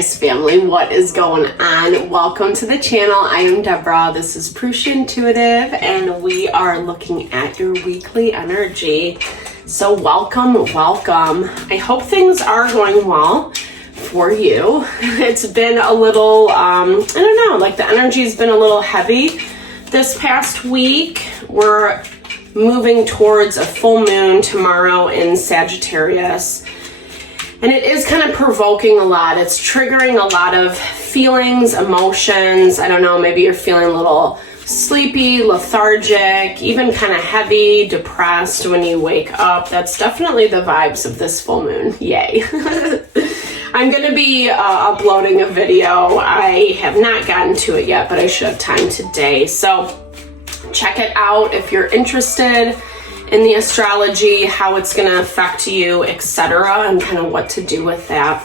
Aquarius family, what is going on? Welcome to the channel. I am Deborah. This is Purusha Intuitive, and we are looking at your weekly energy. So welcome. I hope things are going well for you. It's been a little, I don't know, like the energy's been a little heavy this past week. We're moving towards a full moon tomorrow in Sagittarius. And it is kind of provoking a lot. It's triggering a lot of feelings, emotions. I don't know, maybe you're feeling a little sleepy, lethargic, even kind of heavy, depressed when you wake up. That's definitely the vibes of this full moon. Yay. I'm going to be uploading a video. I have not gotten to it yet, but I should have time today. So check it out if you're interested in the astrology, how it's going to affect you, etc., and kind of what to do with that.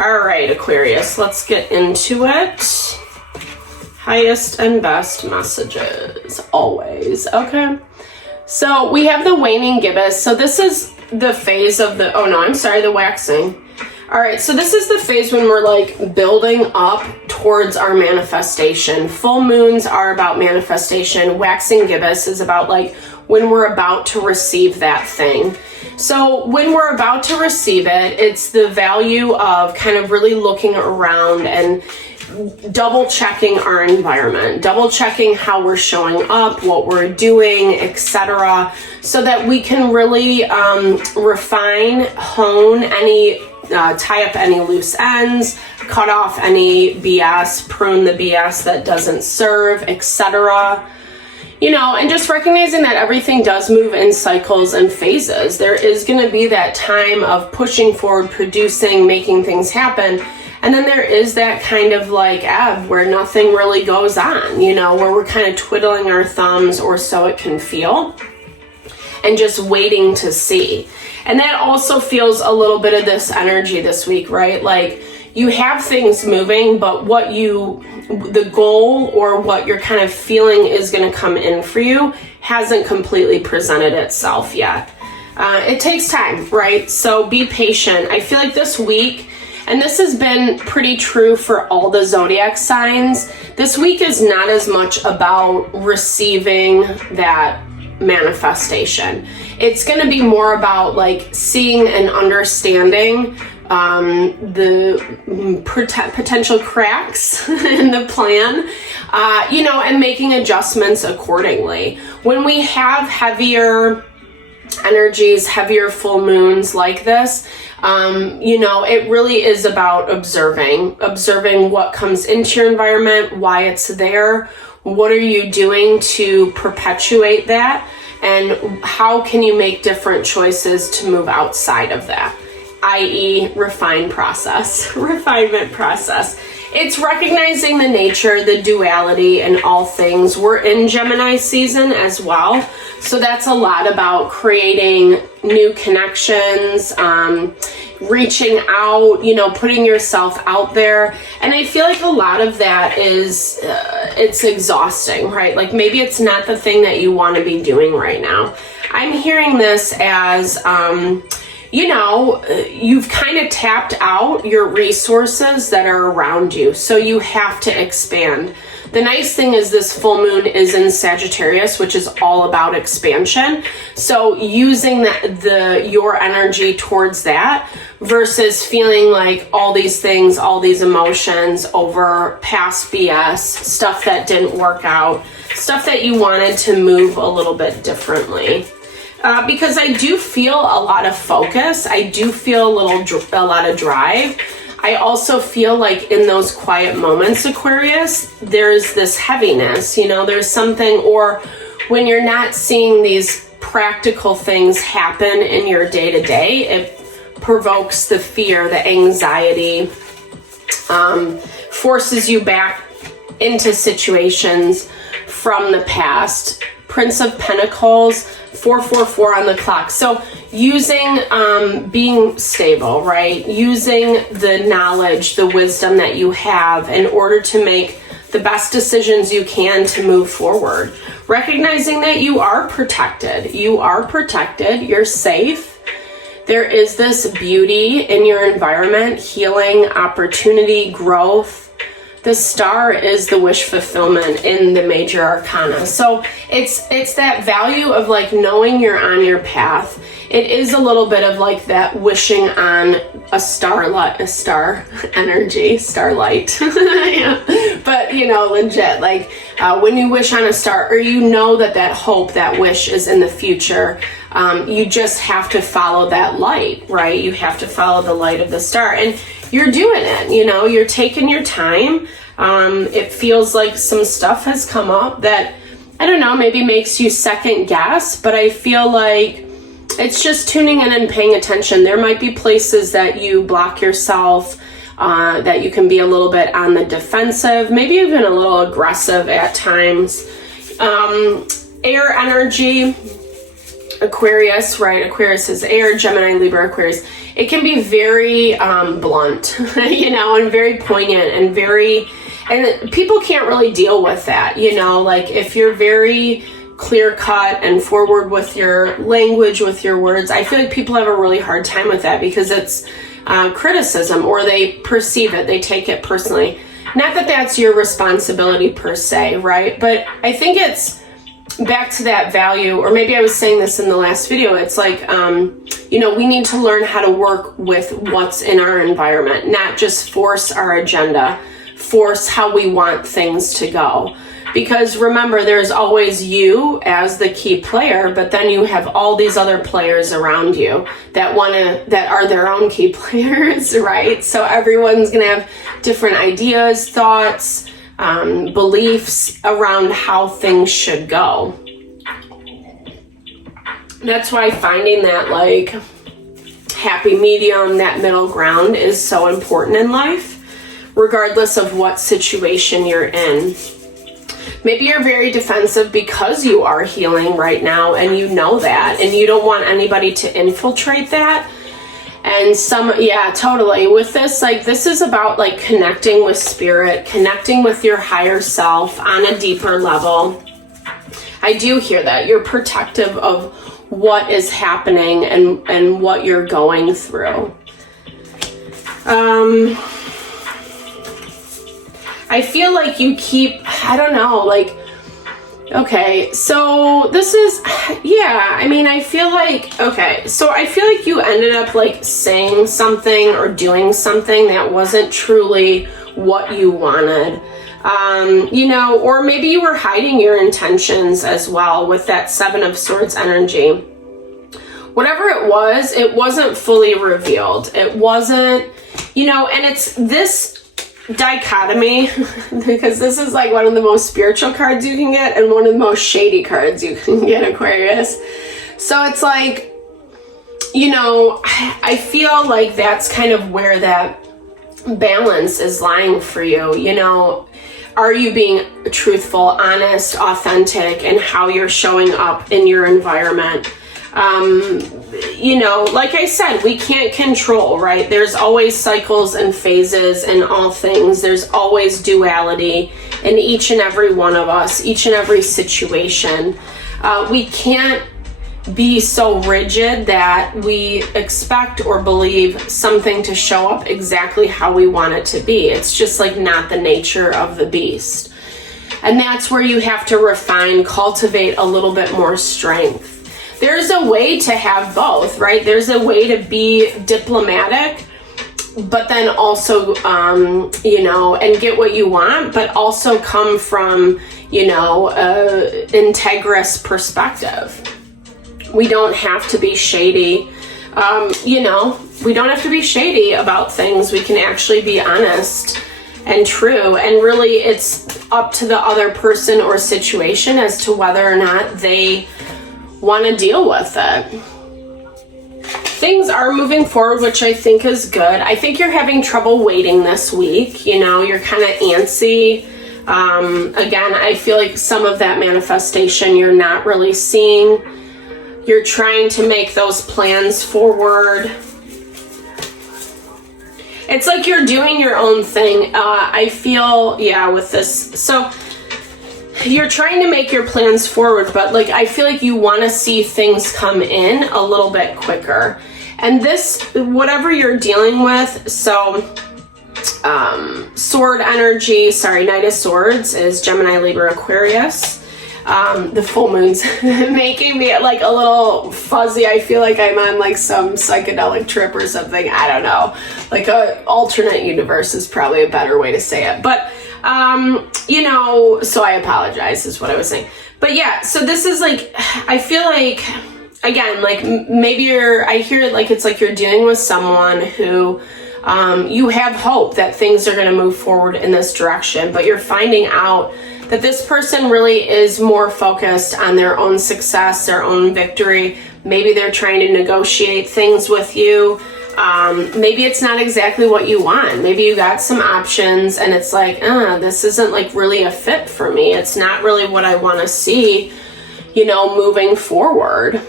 All right, Aquarius, let's get into it. Highest and best messages, always. Okay, so we have the waning gibbous. So this is the phase of the, the waxing. All right, so this is the phase when we're like building up towards our manifestation. Full moons are about manifestation. Waxing gibbous is about like when we're about to receive that thing. So when we're about to receive it, it's the value of kind of really looking around and double checking our environment, double checking how we're showing up, what we're doing, etc., so that we can really refine, hone any, tie up any loose ends, cut off any BS, prune the BS that doesn't serve, etc. You know, and just recognizing that everything does move in cycles and phases. There is going to be that time of pushing forward, producing, making things happen. And then there is that kind of like ebb where nothing really goes on, you know, where we're kind of twiddling our thumbs, or so it can feel, and just waiting to see. And that also feels a little bit of this energy this week, right? Like you have things moving, but the goal or what you're kind of feeling is going to come in for you hasn't completely presented itself yet. It takes time, right? So be patient. I feel like this week, and this has been pretty true for all the zodiac signs, this week is not as much about receiving that manifestation. It's going to be more about like seeing and understanding the potential cracks in the plan, you know, and making adjustments accordingly. When we have heavier energies, heavier full moons like this, you know, it really is about observing what comes into your environment, why it's there, what are you doing to perpetuate that, and how can you make different choices to move outside of that, i.e. refinement process. It's recognizing the nature, the duality in all things. We're in Gemini season as well. So that's a lot about creating new connections, reaching out, you know, putting yourself out there. And I feel like a lot of that is, it's exhausting, right? Like maybe it's not the thing that you want to be doing right now. I'm hearing this as, you know, you've kind of tapped out your resources that are around you. So you have to expand. The nice thing is this full moon is in Sagittarius, which is all about expansion. So using your energy towards that versus feeling like all these things, all these emotions over past BS, stuff that didn't work out, stuff that you wanted to move a little bit differently. Because I do feel a lot of focus. I do feel a lot of drive. I also feel like in those quiet moments, Aquarius, there's this heaviness, you know, there's something, or when you're not seeing these practical things happen in your day-to-day, it provokes the fear, the anxiety, forces you back into situations from the past. Prince of Pentacles, 444 on the clock. So using, being stable, right? Using the knowledge, the wisdom that you have in order to make the best decisions you can to move forward. Recognizing that you are protected. You are protected. You're safe. There is this beauty in your environment, healing, opportunity, growth. The star is the wish fulfillment in the major arcana. So it's that value of like knowing you're on your path. It is a little bit of like that wishing on a star energy, starlight. Yeah. But you know, legit, like when you wish on a star, or you know that hope, that wish is in the future, you just have to follow that light, right? You have to follow the light of the star, and you're doing it, you know, you're taking your time. It feels like some stuff has come up that, I don't know, maybe makes you second guess, but I feel like it's just tuning in and paying attention. There might be places that you block yourself, that you can be a little bit on the defensive, maybe even a little aggressive at times. Air energy, Aquarius, right? Aquarius is air, Gemini, Libra, Aquarius. It can be very blunt, you know, and very poignant and and people can't really deal with that, you know, like if you're very clear cut and forward with your language, with your words, I feel like people have a really hard time with that because it's criticism, or they perceive it, they take it personally. Not that that's your responsibility per se, right? But I think it's back to that value, or maybe I was saying this in the last video, it's like, you know, we need to learn how to work with what's in our environment, not just force our agenda, force how we want things to go. Because remember, there's always you as the key player, but then you have all these other players around you that are their own key players, right? So everyone's gonna have different ideas, thoughts, beliefs around how things should go. That's why finding that like happy medium, that middle ground is so important in life, regardless of what situation you're in. Maybe you're very defensive because you are healing right now and you know that, and you don't want anybody to infiltrate that. And yeah, totally. With this, like, this is about like connecting with spirit, connecting with your higher self on a deeper level. I do hear that. You're protective of what is happening and what you're going through. I feel like you keep, I don't know, like, okay, so this is, yeah, I mean, I feel like, okay, so I feel like you ended up like saying something or doing something that wasn't truly what you wanted, you know, or maybe you were hiding your intentions as well with that Seven of Swords energy. Whatever it wasn't fully revealed. It wasn't, you know, and it's this dichotomy, because this is like one of the most spiritual cards you can get and one of the most shady cards you can get, Aquarius. So it's like, you know, I feel like that's kind of where that balance is lying for you. You know, are you being truthful, honest, authentic in how you're showing up in your environment? You know, like I said, we can't control, right? There's always cycles and phases in all things. There's always duality in each and every one of us, each and every situation. We can't be so rigid that we expect or believe something to show up exactly how we want it to be. It's just like not the nature of the beast. And that's where you have to refine, cultivate a little bit more strength. There's a way to have both, right? There's a way to be diplomatic, but then also, you know, and get what you want, but also come from, you know, integrous perspective. We don't have to be shady. You know, we don't have to be shady about things. We can actually be honest and true. And really, it's up to the other person or situation as to whether or not they want to deal with it. Things are moving forward, which I think is good. I think you're having trouble waiting this week. You know, you're kind of antsy. Again, I feel like some of that manifestation you're not really seeing. You're trying to make those plans forward. It's like you're doing your own thing. I feel, yeah, with this. So you're trying to make your plans forward, but like I feel like you want to see things come in a little bit quicker. And this, whatever you're dealing with, so sword energy, sorry, Knight of Swords is Gemini, Libra, Aquarius. The full moon's making me like a little fuzzy. I feel like I'm on like some psychedelic trip or something. I don't know. Like a alternate universe is probably a better way to say it. But, you know, so I apologize is what I was saying. But yeah, so this is like, I feel like, again, like maybe I hear it like it's like you're dealing with someone who you have hope that things are going to move forward in this direction, but you're finding out that this person really is more focused on their own success, their own victory. Maybe they're trying to negotiate things with you. Maybe it's not exactly what you want. Maybe you got some options and it's like, this isn't like really a fit for me. It's not really what I want to see, you know, moving forward.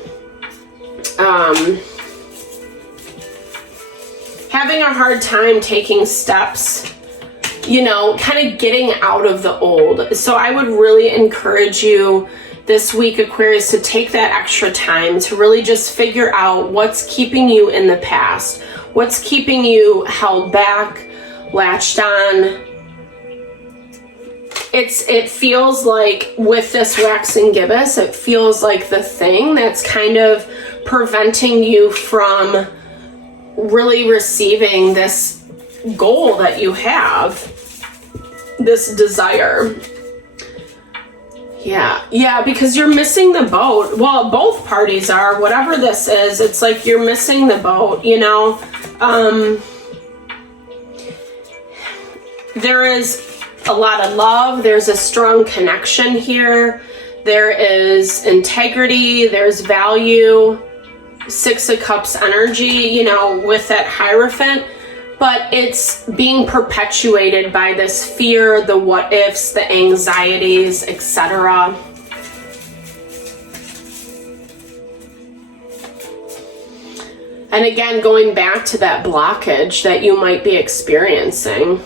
Having a hard time taking steps, you know, kind of getting out of the old. So I would really encourage you this week, Aquarius, to take that extra time to really just figure out what's keeping you in the past, what's keeping you held back, latched on. It feels like with this waxing gibbous, it feels like the thing that's kind of preventing you from really receiving this goal that you have, this desire. Yeah, because you're missing the boat. Well, both parties are, whatever this is, it's like you're missing the boat, you know. There is a lot of love, there's a strong connection here, there is integrity, there's value, Six of Cups energy, you know, with that Hierophant, but it's being perpetuated by this fear, the what ifs, the anxieties, etc. And again, going back to that blockage that you might be experiencing.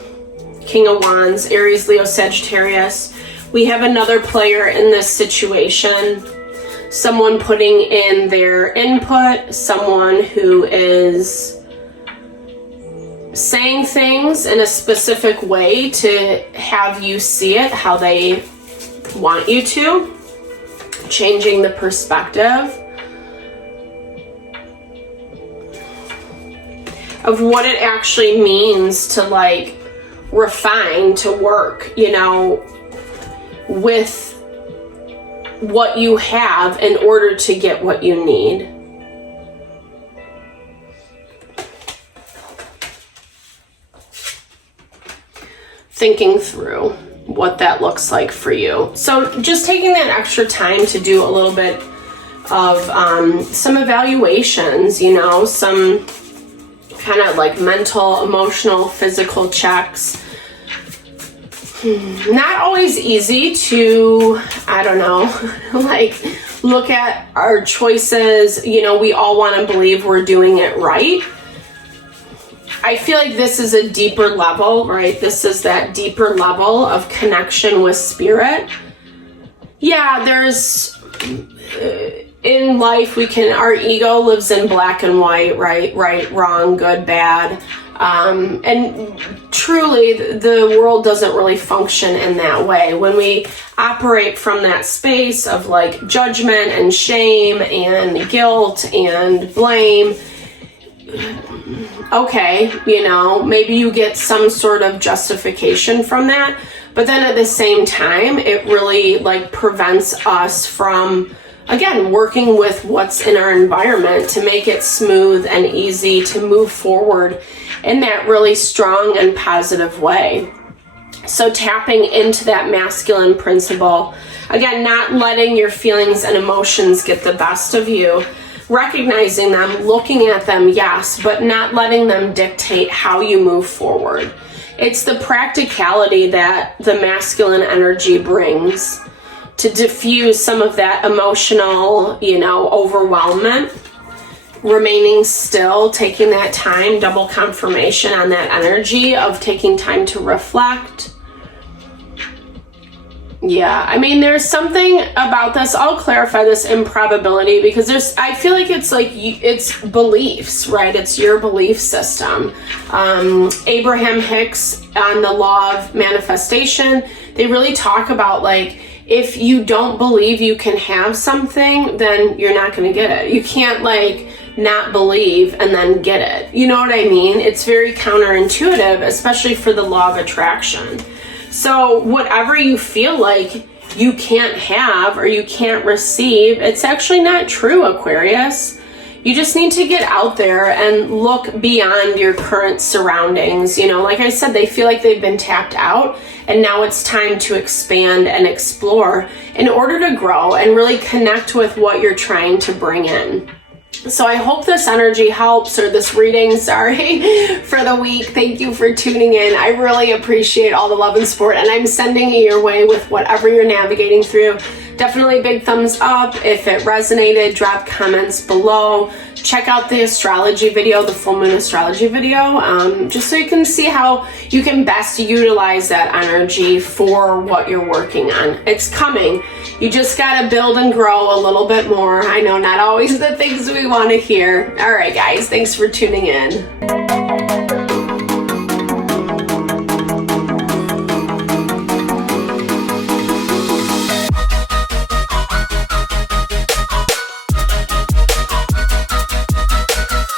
King of Wands, Aries, Leo, Sagittarius. We have another player in this situation. Someone putting in their input, someone who is saying things in a specific way to have you see it how they want you to, changing the perspective of what it actually means to like refine, to work, you know, with what you have in order to get what you need. Thinking through what that looks like for you. So just taking that extra time to do a little bit of some evaluations, you know, some kind of like mental, emotional, physical checks. Not always easy to, I don't know, like look at our choices. You know, we all want to believe we're doing it right. I feel like this is a deeper level, right? This is that deeper level of connection with spirit. Yeah, there's, in life, our ego lives in black and white, right, wrong, good, bad. And truly, the world doesn't really function in that way. When we operate from that space of like judgment and shame and guilt and blame, okay, you know, maybe you get some sort of justification from that, but then at the same time, it really like prevents us from, again, working with what's in our environment to make it smooth and easy to move forward in that really strong and positive way. So tapping into that masculine principle, again, not letting your feelings and emotions get the best of you, recognizing them, looking at them, yes, but not letting them dictate how you move forward. It's the practicality that the masculine energy brings to diffuse some of that emotional, you know, overwhelmment. Remaining still, taking that time, double confirmation on that energy of taking time to reflect. Yeah, I mean, there's something about this. I'll clarify this improbability because I feel like it's it's beliefs, right? It's your belief system. Abraham Hicks on the law of manifestation, they really talk about like, if you don't believe you can have something, then you're not going to get it. You can't like not believe and then get it. You know what I mean? It's very counterintuitive, especially for the law of attraction. So whatever you feel like you can't have or you can't receive, it's actually not true, Aquarius. You just need to get out there and look beyond your current surroundings. You know, like I said, they feel like they've been tapped out, and now it's time to expand and explore in order to grow and really connect with what you're trying to bring in. So I hope this energy helps, or this reading, sorry, for the week. Thank you for tuning in. I really appreciate all the love and support, and I'm sending it your way with whatever you're navigating through. Definitely a big thumbs up. If it resonated, drop comments below. Check out the astrology video, the full moon astrology video, just so you can see how you can best utilize that energy for what you're working on. It's coming. You just got to build and grow a little bit more. I know not always the things we want to hear. All right, guys, thanks for tuning in.